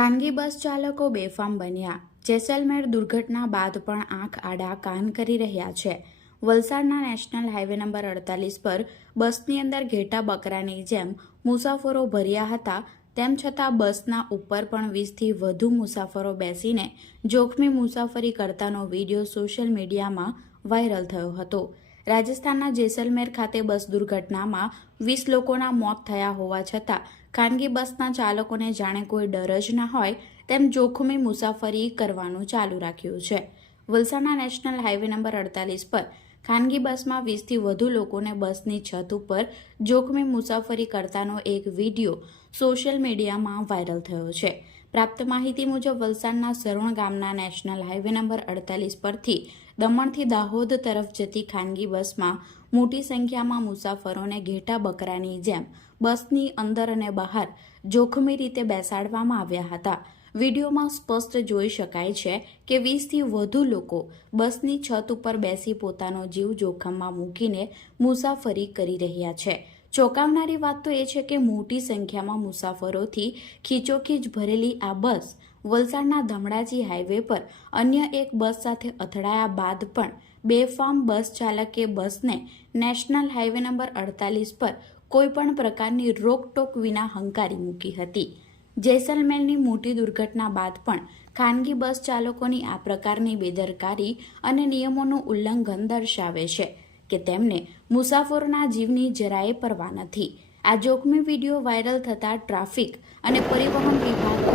ખાનગી બસ ચાલકો બેફામ બન્યા. જેસલમેર દુર્ઘટના બાદ પણ આંખ આડા કાન કરી રહ્યા છે. વલસાડના નેશનલ હાઈવે નંબર અડતાલીસ પર બસની અંદર ઘેટા બકરાની જેમ મુસાફરો ભર્યા હતા, તેમ છતાં બસના ઉપર પણ વીસથી વધુ મુસાફરો બેસીને જોખમી મુસાફરી કરતાનો વીડિયો સોશિયલ મીડિયામાં વાયરલ થયો હતો. રાજસ્થાનના જેસલમેર ખાતે બસ દુર્ઘટનામાં વીસ લોકોના મોત થયા હોવા છતાં ખાનગી બસના ચાલકોને જાણે કોઈ ડર જ ના હોય તેમ જોખમી મુસાફરી કરવાનું ચાલુ રાખ્યું છે. વલસાડના નેશનલ હાઈવે નંબર અડતાલીસ પર ખાનગી બસમાં વીસથી વધુ લોકોને બસની છત ઉપર જોખમી મુસાફરી કરતાનો એક વીડિયો સોશિયલ મીડિયામાં વાયરલ થયો છે. પ્રાપ્ત માહિતી મુજબ, વલસાડના સરોણ ગામના નેશનલ હાઈવે નંબર અડતાલીસ પરથી દમણથી દાહોદ તરફ જતી ખાનગી બસમાં મોટી સંખ્યામાં મુસાફરોને ઘેટા બકરાની જેમ બસની અંદર અને બહાર જોખમી રીતે બેસાડવામાં આવ્યા હતા. વિડીયોમાં સ્પષ્ટ જોઈ શકાય છે કે વીસથી વધુ લોકો બસની છત ઉપર બેસી પોતાનો જીવ જોખમમાં મૂકીને મુસાફરી કરી રહ્યા છે. ચોંકાવનારી વાત તો એ છે કે મોટી સંખ્યામાં મુસાફરોથી ખીચોખીચ ભરેલી આ બસ વલસાડના ધમડાજી હાઈવે પર અન્ય એક બસ સાથે અથડાયા બાદ પણ બેફામ બસ ચાલકે બસને નેશનલ હાઈવે નંબર અડતાલીસ પર કોઈપણ પ્રકારની રોકટોક વિના હંકારી મૂકી હતી. જેસલમેરની મોટી દુર્ઘટના બાદ પણ ખાનગી બસ ચાલકોની આ પ્રકારની બેદરકારી અને નિયમોનું ઉલ્લંઘન દર્શાવે છે. કે તેમને મુસાફરોના જીવની જરાય પરવા નથી. આ જોખમી વીડિયો વાયરલ થતાં ટ્રાફિક અને પરિવહન વિભાગ